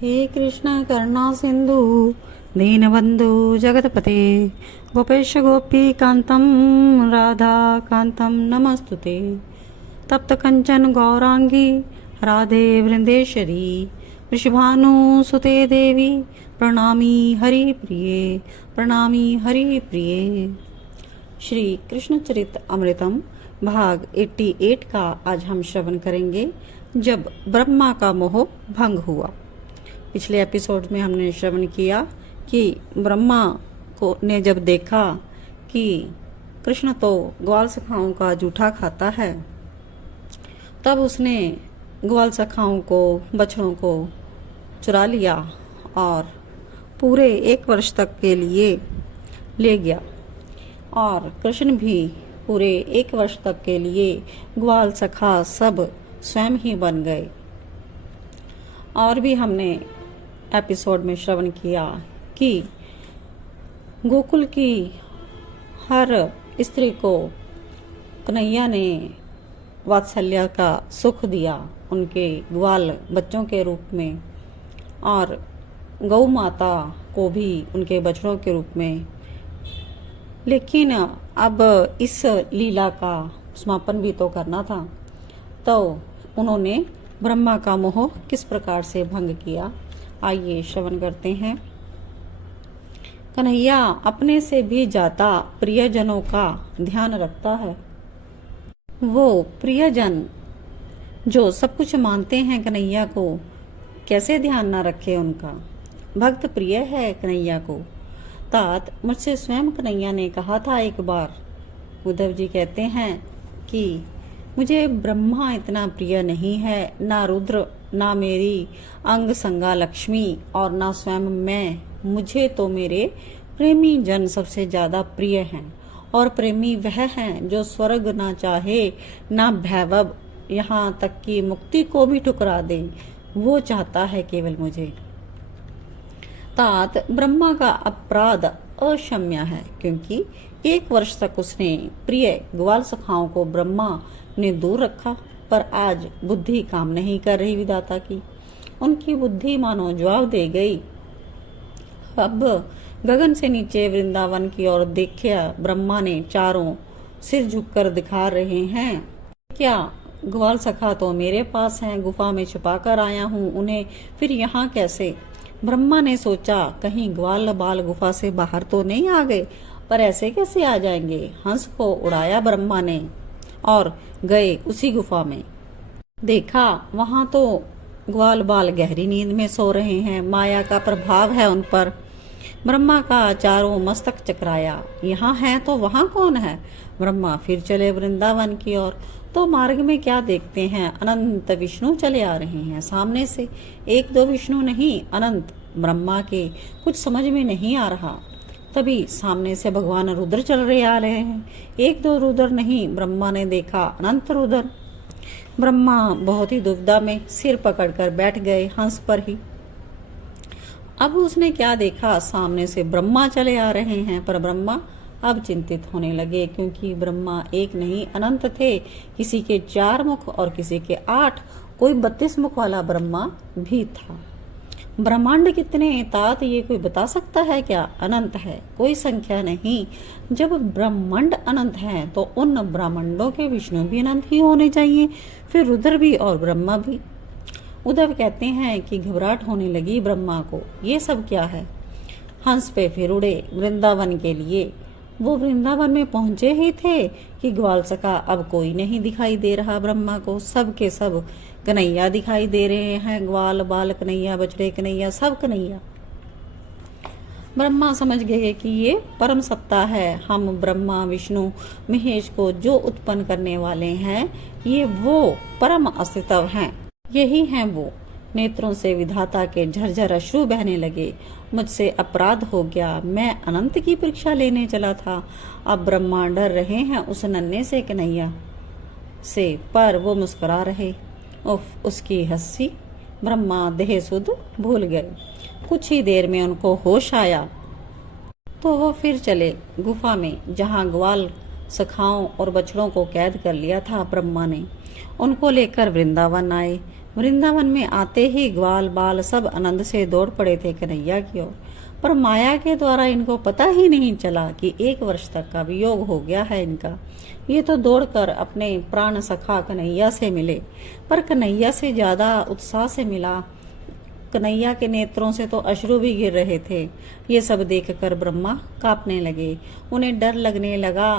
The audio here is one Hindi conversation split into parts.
हे कृष्ण करुणा सिंधु दीनबंधु जगतपते गोपेश गोपी कांतम राधा कांतम नमस्तुते तप्त कंचन गौरांगी राधे वृंदेश्वरी वृषभानु सुते देवी प्रणामी हरि प्रिये प्रणामी हरि प्रिये। श्री कृष्ण चरित अमृतम भाग 88 का आज हम श्रवण करेंगे। जब ब्रह्मा का मोह भंग हुआ। पिछले एपिसोड में हमने श्रवण किया कि ब्रह्मा को ने जब देखा कि कृष्ण तो ग्वाल सखाओं का जूठा खाता है, तब उसने ग्वाल सखाओं को, बछड़ों को चुरा लिया और पूरे 1 वर्ष तक के लिए ले गया। और कृष्ण भी पूरे 1 वर्ष तक के लिए ग्वाल सखा सब स्वयं ही बन गए। और भी हमने एपिसोड में श्रवण किया कि गोकुल की हर स्त्री को कन्हैया ने वात्सल्य का सुख दिया उनके ग्वाल बच्चों के रूप में, और गौ माता को भी उनके बछड़ों के रूप में। लेकिन अब इस लीला का समापन भी तो करना था, तो उन्होंने ब्रह्मा का मोह किस प्रकार से भंग किया, आइए श्रवण करते हैं। कन्हैया अपने से भी ज्यादा प्रियजनों का ध्यान रखता है। वो प्रियजन जो सब कुछ मानते हैं कन्हैया को, कैसे ध्यान न रखे उनका। भक्त प्रिय है कन्हैया को। तात मुझसे स्वयं कन्हैया ने कहा था एक बार। उद्धव जी कहते हैं कि मुझे ब्रह्मा इतना प्रिय नहीं है, ना रुद्र, ना मेरी अंग संगा लक्ष्मी, और ना स्वयं मैं। मुझे तो मेरे प्रेमी जन सबसे ज्यादा प्रिय हैं। और प्रेमी वह हैं जो स्वर्ग ना चाहे, ना भैभव, यहाँ तक कि मुक्ति को भी ठुकरा दे। वो चाहता है केवल मुझे। तात ब्रह्मा का अपराध अक्षम्य है, क्योंकि 1 वर्ष तक उसने प्रिय ग्वाल सखाओं को ब्रह्मा ने दूर रखा, पर आज बुद्धि काम नहीं कर रही विधाता की। उनकी बुद्धि मानो जवाब दे गई। अब गगन से नीचे वृंदावन की ओर देखा ब्रह्मा ने चारों सिर झुककर दिखा रहे हैं। क्या ग्वाल सखा तो मेरे पास हैं, गुफा में छुपा कर आया हूँ उन्हें, फिर यहाँ कैसे। ब्रह्मा ने सोचा कहीं ग्वाल बाल गुफा से बाहर तो नहीं आ गए, पर ऐसे कैसे आ जाएंगे। हंस को उड़ाया ब्रह्मा ने और गए उसी गुफा में। देखा वहां तो ग्वाल बाल गहरी नींद में सो रहे हैं, माया का प्रभाव है उन पर। ब्रह्मा का चारों मस्तक चकराया, यहाँ है तो वहाँ कौन है। ब्रह्मा फिर चले वृंदावन की ओर, तो मार्ग में क्या देखते हैं, अनंत विष्णु चले आ रहे हैं सामने से। 1-2 विष्णु नहीं, अनंत। ब्रह्मा के कुछ समझ में नहीं आ रहा। तभी सामने से भगवान रुद्र चल रहे आ रहे हैं। 1-2 रुद्र नहीं, ब्रह्मा ने देखा अनंत रुद्र। ब्रह्मा बहुत ही दुविधा में सिर पकड़कर बैठ गए हंस पर ही। अब उसने क्या देखा, सामने से ब्रह्मा चले आ रहे हैं, पर ब्रह्मा अब चिंतित होने लगे, क्योंकि ब्रह्मा एक नहीं अनंत थे। किसी के 4 मुख और किसी के 8, कोई 32 मुख वाला ब्रह्मा भी था। ब्रह्मांड कितने तात, ये कोई बता सकता है क्या। अनंत है, कोई संख्या नहीं। जब ब्रह्मांड अनंत है तो उन ब्रह्मांडों के विष्णु भी अनंत ही होने चाहिए, फिर रुद्र भी और ब्रह्मा भी। उद्धव कहते हैं कि घबराहट होने लगी ब्रह्मा को, ये सब क्या है। हंस पे फिर उड़े वृंदावन के लिए। वो वृंदावन में पहुंचे ही थे कि ग्वाल सखा अब कोई नहीं दिखाई दे रहा ब्रह्मा को। सब के सब कन्हैया दिखाई दे रहे हैं, ग्वाल बाल कन्हैया, बछड़े कन्हैया, सब कन्हैया। ब्रह्मा समझ गए कि ये परम सत्ता है। हम ब्रह्मा विष्णु महेश को जो उत्पन्न करने वाले हैं, ये वो परम अस्तित्व हैं, यही हैं वो। नेत्रों से विधाता के झरझर अश्रु बहने लगे। मुझसे अपराध हो गया, मैं अनंत की परीक्षा लेने चला था। अब ब्रह्मा डर रहे हैं उस नन्हे से कन्हैया से, पर वो मुस्कुरा रहे। उफ, उसकी हंसी। ब्रह्मा देह सुध भूल गए। कुछ ही देर में उनको होश आया, तो वो फिर चले गुफा में, जहाँ ग्वाल सखाओं और बछड़ों को कैद कर लिया था ब्रह्मा ने। उनको लेकर वृंदावन आए। वृंदावन में आते ही ग्वाल बाल सब आनंद से दौड़ पड़े थे कन्हैया की ओर, पर माया के द्वारा इनको पता ही नहीं चला कि 1 वर्ष तक का वियोग हो गया है इनका। ये तो दौड़कर अपने प्राण सखा कन्हैया से मिले, पर कन्हैया से ज्यादा उत्साह से मिला। कन्हैया के नेत्रों से तो अश्रु भी गिर रहे थे। ये सब देखकर ब्रह्मा कांपने लगे। उन्हें डर लगने लगा,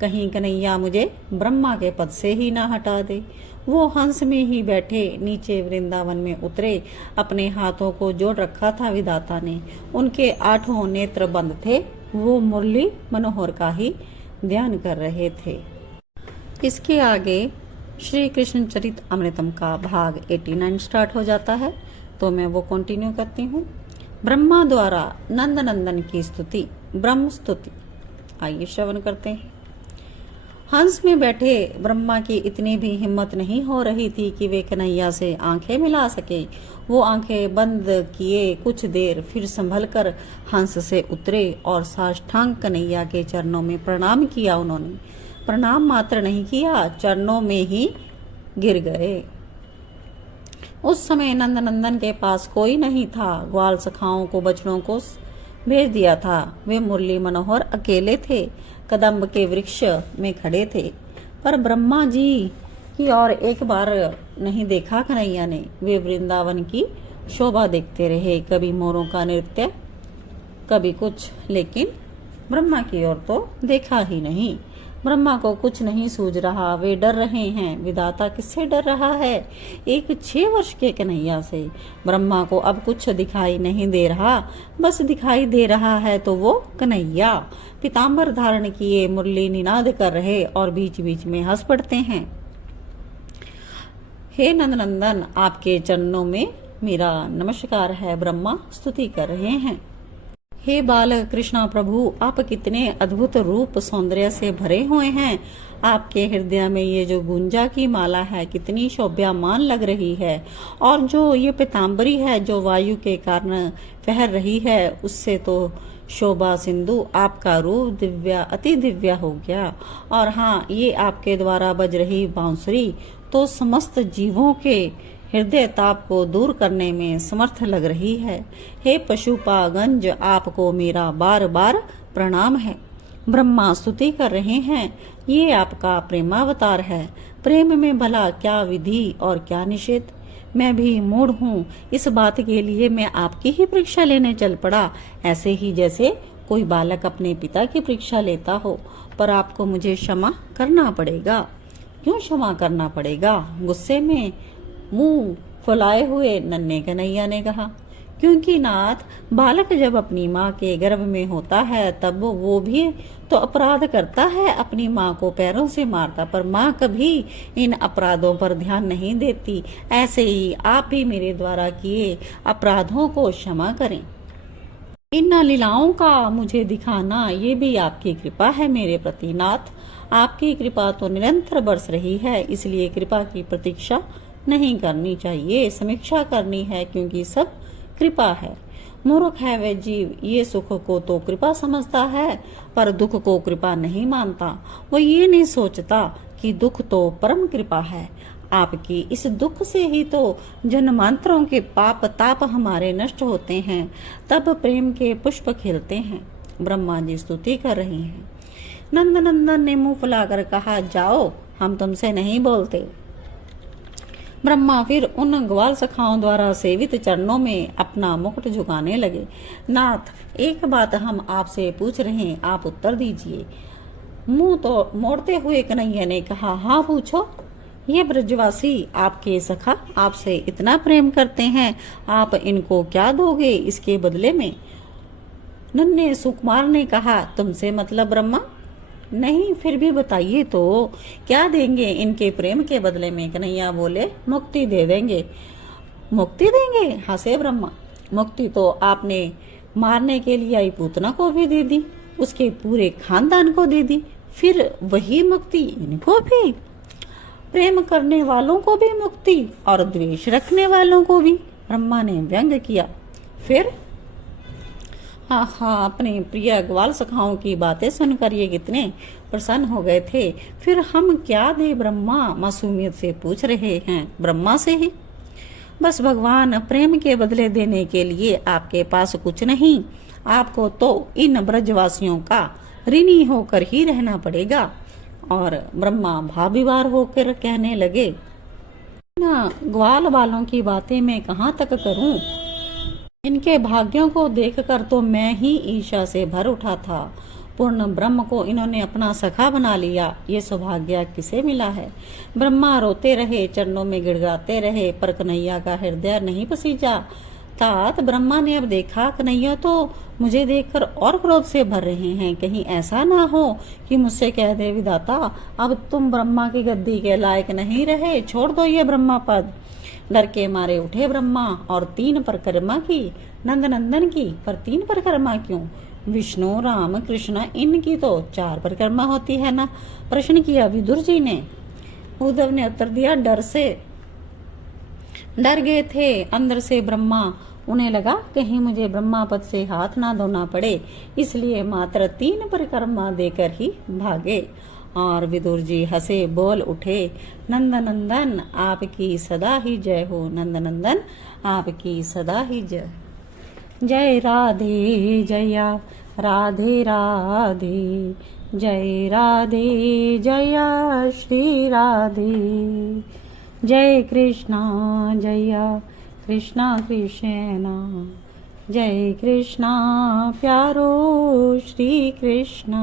कहीं कन्हैया मुझे ब्रह्मा के पद से ही ना हटा दे। वो हंस में ही बैठे नीचे वृंदावन में उतरे। अपने हाथों को जोड़ रखा था विधाता ने। उनके 8 नेत्र बंद थे। वो मुरली मनोहर का ही ध्यान कर रहे थे। इसके आगे श्री कृष्ण चरित अमृतम का भाग 89 स्टार्ट हो जाता है, तो मैं वो कंटिन्यू करती हूँ। ब्रह्मा द्वारा नंद नंदन की स्तुति, ब्रह्म स्तुति। आइए श्रवण करते हैं। हंस में बैठे ब्रह्मा की इतनी भी हिम्मत नहीं हो रही थी कि वे कन्हैया से आंखें मिला सके। वो आंखें बंद किए कुछ देर, फिर संभल कर हंस से उतरे और साष्टांग कन्हैया के चरणों में प्रणाम किया। उन्होंने प्रणाम मात्र नहीं किया, चरणों में ही गिर गए। उस समय नंद नंदन के पास कोई नहीं था। ग्वाल सखाओं को बछड़ों को भेज दिया था। वे मुरली मनोहर अकेले थे, कदम्ब के वृक्ष में खड़े थे। पर ब्रह्मा जी की और एक बार नहीं देखा कन्हैया ने। वे वृंदावन की शोभा देखते रहे, कभी मोरों का नृत्य, कभी कुछ, लेकिन ब्रह्मा की ओर तो देखा ही नहीं। ब्रह्मा को कुछ नहीं सूझ रहा। वे डर रहे हैं। विधाता किससे डर रहा है? एक 6 वर्ष के कन्हैया से। ब्रह्मा को अब कुछ दिखाई नहीं दे रहा, बस दिखाई दे रहा है तो वो कन्हैया पीताम्बर धारण किए मुरली निनाद कर रहे और बीच बीच में हंस पड़ते हैं। हे नंदनंदन, आपके चरणों में मेरा नमस्कार है। ब्रह्मा स्तुति कर रहे हैं। हे बाल कृष्णा प्रभु, आप कितने अद्भुत रूप सौंदर्य से भरे हुए हैं। आपके हृदय में ये जो गुंजा की माला है कितनी शोभ्यमान लग रही है, और जो ये पीताम्बरी है जो वायु के कारण फहर रही है, उससे तो शोभा सिंधु आपका रूप दिव्या अति दिव्या हो गया। और हाँ, ये आपके द्वारा बज रही बांसुरी तो समस्त जीवों के हृदय ताप को दूर करने में समर्थ लग रही है। हे पशुपागंज, आपको मेरा बार बार प्रणाम है। ब्रह्मा स्तुति कर रहे हैं। ये आपका प्रेमावतार है। प्रेम में भला क्या विधि और क्या निषेध। मैं भी मूढ़ हूँ। इस बात के लिए मैं आपकी ही परीक्षा लेने चल पड़ा, ऐसे ही जैसे कोई बालक अपने पिता की परीक्षा लेता हो। पर आपको मुझे क्षमा करना पड़ेगा। क्यों क्षमा करना पड़ेगा? गुस्से में मुंह फुलाए हुए नन्हे कन्हैया ने कहा। क्योंकि नाथ, बालक जब अपनी माँ के गर्भ में होता है तब वो भी तो अपराध करता है, अपनी माँ को पैरों से मारता, पर माँ कभी इन अपराधों पर ध्यान नहीं देती। ऐसे ही आप भी मेरे द्वारा किए अपराधों को क्षमा करें। इन लीलाओं का मुझे दिखाना ये भी आपकी कृपा है मेरे प्रति। नाथ, आपकी कृपा तो निरंतर बरस रही है, इसलिए कृपा की प्रतीक्षा नहीं करनी चाहिए, समीक्षा करनी है, क्योंकि सब कृपा है। मूर्ख है वह जीव, ये सुख को तो कृपा समझता है पर दुख को कृपा नहीं मानता। वो ये नहीं सोचता कि दुख तो परम कृपा है। आपकी इस दुख से ही तो जन्मांतरों के पाप ताप हमारे नष्ट होते हैं, तब प्रेम के पुष्प खिलते हैं। ब्रह्मा जी स्तुति कर रहे हैं। नंदनंदन ने मुंह फुलाकर कहा, जाओ, हम तुमसे नहीं बोलते। ब्रह्मा फिर उन ग्वाल सखाओं द्वारा सेवित चरणों में अपना मुकुट झुकाने लगे। नाथ, एक बात हम आपसे पूछ रहे हैं, आप उत्तर दीजिए। मुंह तो मोड़ते हुए कन्हैया ने कहा, हाँ पूछो। ये ब्रजवासी आपके सखा आपसे इतना प्रेम करते हैं, आप इनको क्या दोगे इसके बदले में? नन्हे सुकुमार ने कहा, तुमसे मतलब ब्रह्मा? नहीं, फिर भी बताइए तो क्या देंगे इनके प्रेम के बदले में? कन्हैया बोले, मुक्ति दे देंगे। मुक्ति देंगे? हंसे ब्रह्मा। मुक्ति तो आपने मारने के लिए आई पूतना को भी दे दी, उसके पूरे खानदान को दे दी, फिर वही मुक्ति इनको भी? प्रेम करने वालों को भी मुक्ति और द्वेष रखने वालों को भी? ब्रह्मा ने व्यंग किया। फिर हाँ, अपने प्रिय ग्वाल सखाओं की बातें सुनकर ये कितने प्रसन्न हो गए थे। फिर हम क्या दे ब्रह्मा? मासूमियत से पूछ रहे हैं ब्रह्मा से ही। बस भगवान प्रेम के बदले देने के लिए आपके पास कुछ नहीं, आपको तो इन ब्रजवासियों का ऋणी होकर ही रहना पड़ेगा। और ब्रह्मा भाविवार होकर कहने लगे, ना ग्वाल वालों की बातें मैं कहाँ तक करूं? इनके भाग्यों को देखकर तो मैं ही ईर्ष्या से भर उठा था। पूर्ण ब्रह्म को इन्होंने अपना सखा बना लिया, ये सौभाग्य किसे मिला है? ब्रह्मा रोते रहे, चरणों में गिड़गिड़ाते रहे, पर कन्हैया का हृदय नहीं पसीजा। तात ब्रह्मा ने अब देखा, कन्हैया तो मुझे देखकर और क्रोध से भर रहे हैं। कहीं ऐसा ना हो कि मुझसे कह दे, विधाता अब तुम ब्रह्मा की गद्दी के लायक नहीं रहे, छोड़ दो ये ब्रह्मा पद। डर के मारे उठे ब्रह्मा और 3 परिक्रमा की, नंद नंदन की। पर 3 परिक्रमा क्यों? विष्णु, राम, कृष्ण, इनकी तो 4 परिक्रमा होती है ना? प्रश्न किया विदुर जी ने। उद्धव ने उत्तर दिया, डर गए थे अंदर से ब्रह्मा। उन्हें लगा कहीं मुझे ब्रह्मा पद से हाथ ना धोना पड़े, इसलिए मात्र 3 परिक्रमा देकर ही भागे। और विदुर जी हंसे बोल उठे, नंद नंदन आपकी सदा ही जय हो, नंद नंदन आपकी सदा ही जय। जय राधे जया राधे राधे, जय राधे जया श्री राधे। जय कृष्णा जया कृष्णा कृष्णा, जय कृष्णा प्यारो श्री कृष्णा।